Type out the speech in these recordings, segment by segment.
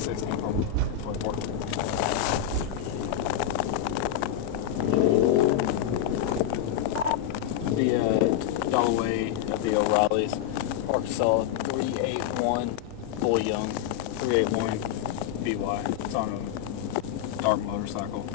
2016 from 24. The Dollarway at the O'Reilly's. Park saw 381 Boy Young, 381 BY. It's on a dark motorcycle.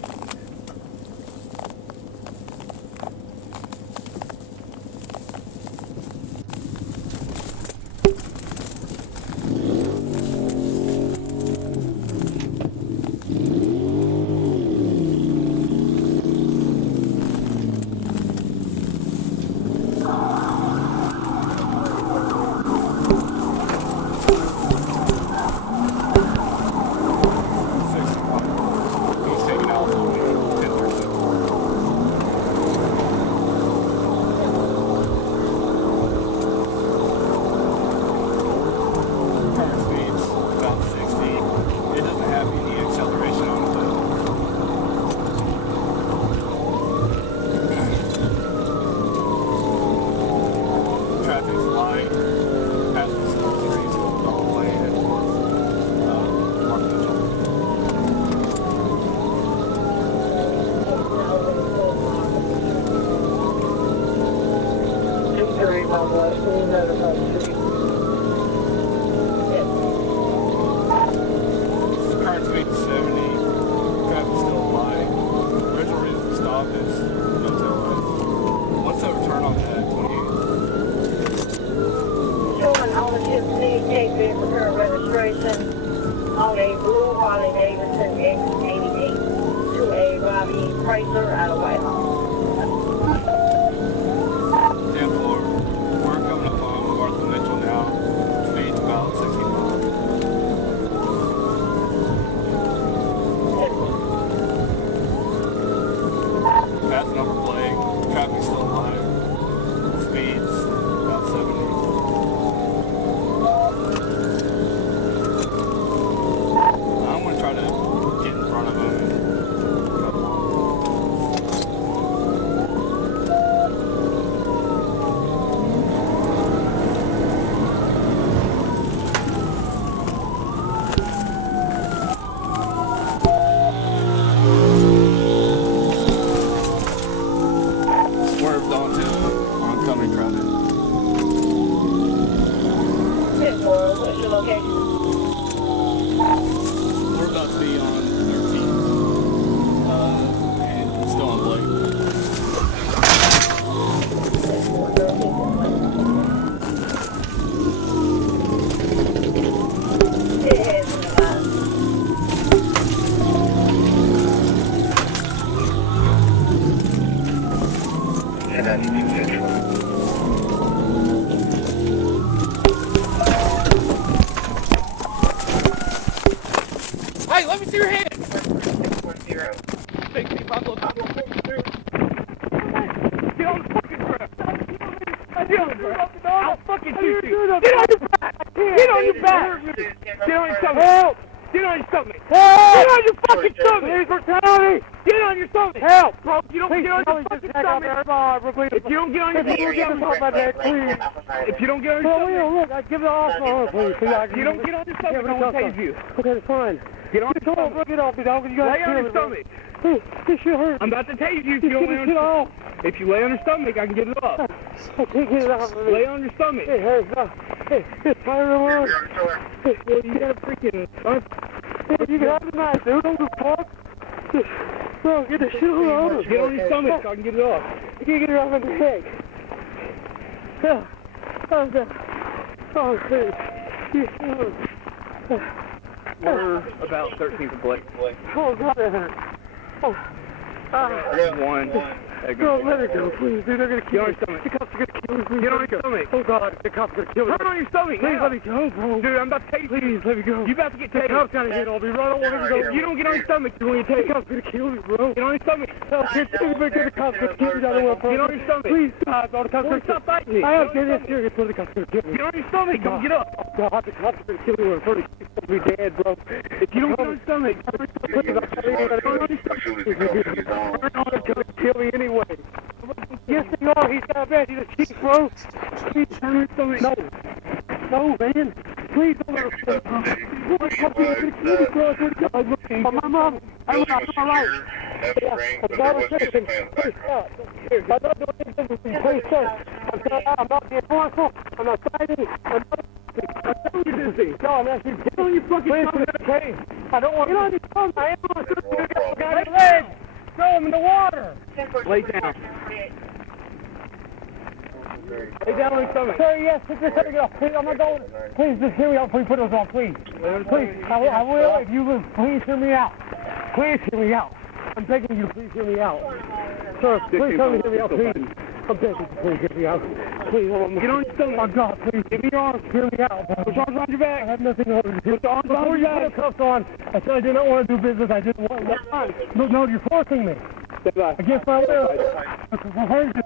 Current speed is 70. Traffic still light. Original reason to stop is no tail light. What's the return on that? 28. Showing ownership CK vehicle current registration on a blue Harley Davidson X88 to a Robbie Chrysler out of Whitehall. 10th floor. We're coming up on Martha Mitchell now. Speed's about 60 miles. Passing over Blake. Traffic still light. Speed's about 70. I'm going to try to get in front of him and cut him off. Swerved onto oncoming traffic. What's your location? We're about to be on 13, and still on Blake. Hey, let me see your hand! 60, Pablo. Get on the fucking ground! Get on the ground! I'll fucking shoot you! Get on your back! Get on your back! Get on your stomach! Help! Get on your stomach! Help! Get on your fucking stomach! Please, brutality! Get on your stomach! Help! Bro, you don't get on your fucking stomach! If you don't get on your fucking stomach, please! If you don't get on your stomach, look, I give it off, please. if you don't get on your stomach, I'm gonna tase you. Okay, fine. Get on your stomach. Look it off, dog. You Lay on your stomach. This shit hurts. I'm about to tase you if you don't lay on your stomach. If you lay on your stomach, I can get it off. I can't get it off of me. Lay on your stomach. It hurts. It's tired of work. Well, you got a freaking... Hey, you can have the knife, dude. Don't give a fuck. Bro, get the shit out of Get on your stomach so I can get it off. I can't get it off of the head. We're about 13th of Blake. Oh, God, that hurt. One. Bro, let it go, please, dude. They're gonna Get kill on me. your stomach. The cops are gonna kill me. Get on your stomach. Oh, God, the cops are gonna kill me. Turn on your stomach Please now. let me go, bro. Dude, I'm about to tase you. Please, let me go. You about to get The tased. cops gotta hit on me, bro. I don't want to go. If you don't get on your stomach, you're going to The take. cops gonna kill me, bro. Get on your stomach. Help, get the cops gonna kill me. I don't want to. Get on your stomach. Please stop, bro. The cops Boy, gonna stop fighting me. I Get am on your dead stomach. serious, bro. The cops gonna kill me. Get on your stomach. Don't get up. God, the cops are gonna kill me. We're pretty be dead, bro. If you don't get on your stomach, They're gonna kill me anyway. Yes, they are. He's got a badge. He's a chief, bro. Please turn your stomach. No. No, man. Please don't let us go. My mom, I'm all right. I'm not doing anything. Please, sir. I'm not being forceful. I'm not fighting. I'm not... No, I'm actually getting on your fucking please. I don't want to... Get on your phone. I am on the got your legs. Throw them in the water. Lay down. Lay down on your stomach. Sir, yes, just let me go. Please, I'm not going. Please, just hear me out. Please put those on, please. Please, I will if you will. Please hear me out. Please hear me out. I'm begging you, please hear me out. Sir, please tell me to hear me out, please. I'm begging you, please hear me out. Please, get on your stomach. Oh, God, please. Give me your arms. Hear me out. Put your arms on your back. I have nothing to do. Put the arms on your back. Cuffs on. I said I did not want to do business. I didn't want to. No, you're forcing me. Against my will. Coercion.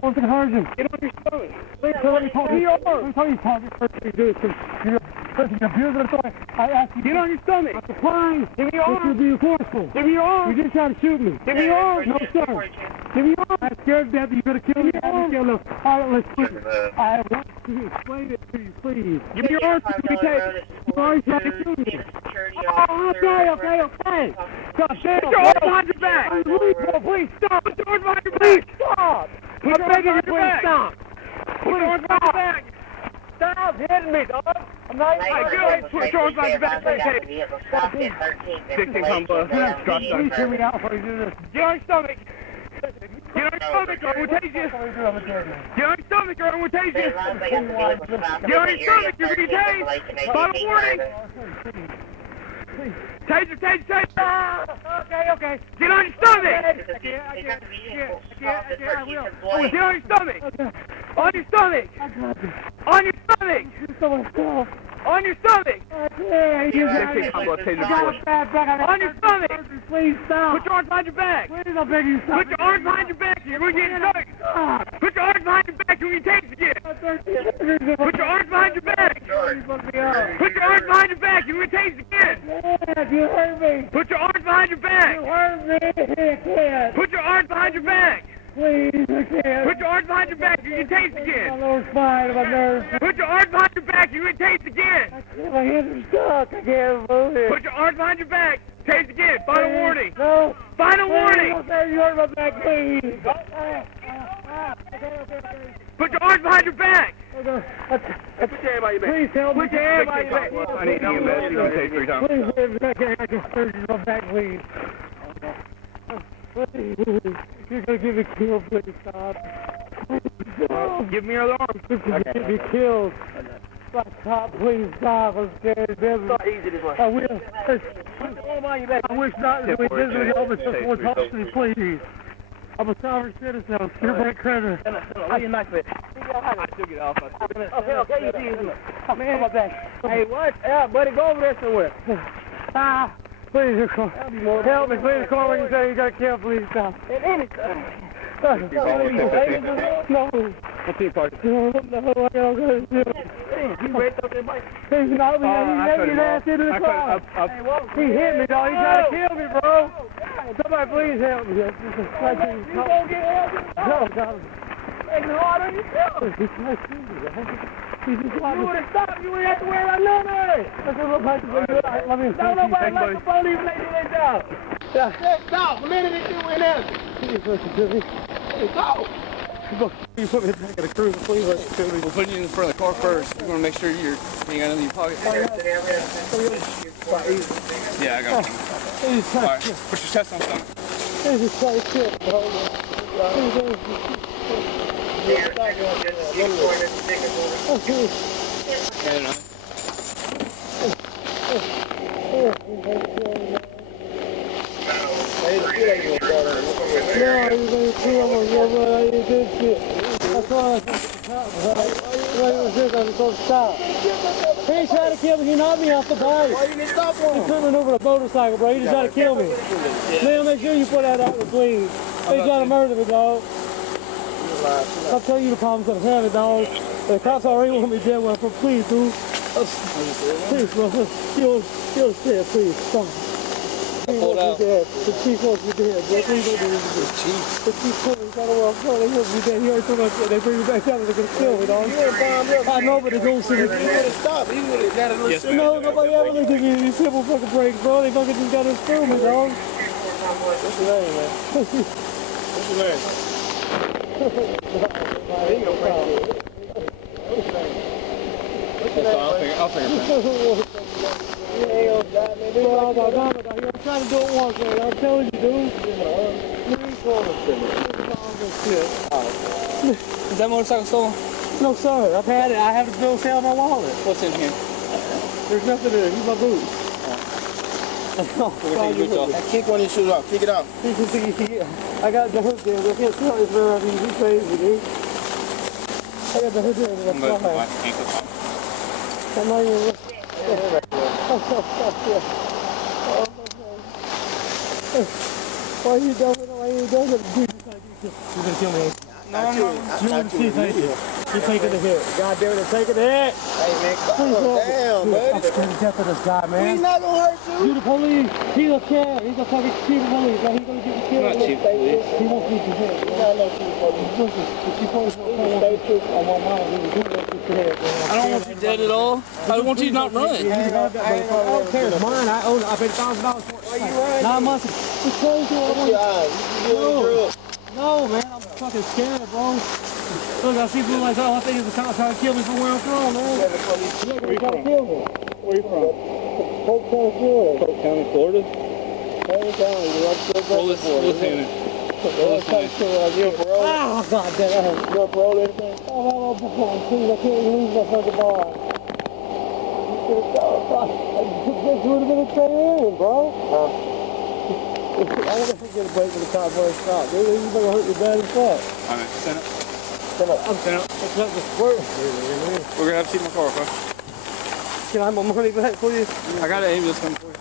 Forcing coercion. Get on your stomach. Please, let me talk to you. Let me tell you, Tom. You're doing this. You're abusing authority. I ask you. Get on your stomach. I'm complying. Give me your arms. You're being forceful. Give me your arms. You just tried to shoot me. Give me your arms. No, sir. Give me your arms. I'm scared to death. You're going to kill me. I'm going to kill you. All right, let's please. I want to explain it to you, please. Give me your arms. You can take it. You already tried to shoot me. Oh, okay. God, put your arms behind your back. Please stop. Put your arms behind your back. Please stop. Put your arms behind your back. Stop. Put your arms behind your back. Stop hitting me, dog. I'm not even put your arms behind your back. 16 pound bus. Please hear me out before you do this. Get on your stomach. Get on your stomach or we'll tase you. Get on your stomach or we'll tase you. Get on your stomach, you're being tased. Bottom warning. Taser. Okay. Get on your stomach. I will. Get on your stomach. On your stomach. On your stomach. On your stomach. On your stomach. Please stop. Put your arms behind your back. Please, I'm begging you, stop. Put your arms behind your back. You're going to get stuck. Put your arms behind your back. You're going to take it again. Put your arms behind your back. Put your arms behind your back. You're going to taste again. You hurt me. Put your arms behind your back. You hurt me. I can't. Put your arms behind your back. Please, I can't. Put your arms behind your back. You can taste again. My lower spine, my nerves. Put your arms behind your back. You can taste again. I can't. My hands are stuck. I can't move it. Put your arms behind your back. Taste again. Final warning. No. Final warning. You hurt my back, please. Put your arms behind your back. Put your hand by your back. Please help me. Put your hand by your back. I need EMS. You can take 3 times. Please, I can surgery my back, please. You're going to get me killed, please stop. Give me your arm. You're going to get me killed. Stop, please stop. I'm scared to death. I will. I wish not to be visiting the office before talking to me, please. I'm a sovereign citizen. I'm a survey creditor. How you nice with it? I still get off. Okay, easy. Oh, man, my back. Hey, what? Yeah, buddy, go over there somewhere. Please, help me, please call when you say you got to kill, please stop. At any time. No. What's the party? No, I don't go to do it. He went up there, Mike. He's not me. He let me ass into the car. He hit me, dog. He tried to kill me, bro. Somebody please help me. You gonna get help? No, God. It's hard on yourself. He's trying to kill me, you would have stopped. You would have to wear a number. That's what looks like to be good. Let me don't nobody like the police lady their job. Stop. The minute they do in there. Please listen to me. Stop. You put me back in the cruiser, please listen to me. We'll put you in front of the car first. We're going to make sure you ain't got nothing in your pocket. Yeah, I got you. All right. Put your chest on something. This is so shit, bro. Stop. He tried to kill me. He knocked me off the bike. Why you didn't stop him? He put me over a motorcycle, bro. He just tried to kill me. Man, make sure you put that out in the please. They trying to murder me, dog. I'll tell you the problems that I'm having, dog. The cops already want me dead one, but please, dude. Please, bro. You understand, please. Stop. wants me dead. The chief wants me dead. Please don't do this again. The chief told me, I don't know where he wants me dead. He already told me they bring me back down and they're going to kill me, dog. I know, but it's old city. He would have stopped. He would have got a little shit. No, nobody ever looked at me in these simple fucking breaks, bro. They fucking just got to screw me, dog. What's your name, man? What's your name? Ain't no problem. What's your name? I'll figure it out. I'm trying to do it once, man. I'm telling you, dude. Is that motorcycle stolen? No, sir. I've had it. I have a bill sale in my wallet. What's in here? There's nothing in it. Use my boots. Kick one of your shoes off. Kick it off. I got the hood there. I can't tell it's very crazy, dude. I got the hood there. I'm going to put handcuffs on. I'm not even... Why are you doing it? Why are you doing it? You're going to kill me. No. You're taking the hit. God damn it, I'm taking the hit. Hey, man, calm down, buddy. I'm scared to death of this guy, man. He's not going to hurt you. You the police. He's a kid. He's a fucking chief of police. Now he's going to get you killed. I'm not chief of police. He wants me to hit. He's not no chief of police. Listen, the chief of police won't stay true. I want my own. He was doing this to I don't want you dead at all. I want you to not run. I don't care. It's mine. I own it. I paid $1,000 for it. Why you running? 9 months. It's crazy. What's your eyes? You doing drugs? No, man. I'm fucking scared, bro. Look, I see blue lights. All I think is the cops trying to kill me from where I'm from, man. Yeah, the police. Yeah, they're trying to kill me. Where are you from? Polk County, Florida. Polk County, Florida? Polk County. I'm still Roll this hand. You on parole? Oh, God damn. You on parole or anything? Oh, I'm on parole. Please, I can't lose my fucking bar. This would have been a trade-in, bro. I want to get a break with the cop before I stop. Dude, you better hurt you bad as fuck. All right, stand up. Stand up. I'm Stand up. It's not the squirt. We're going to have to see my car, okay? Can I have my money back, please? I got an ambulance coming for you.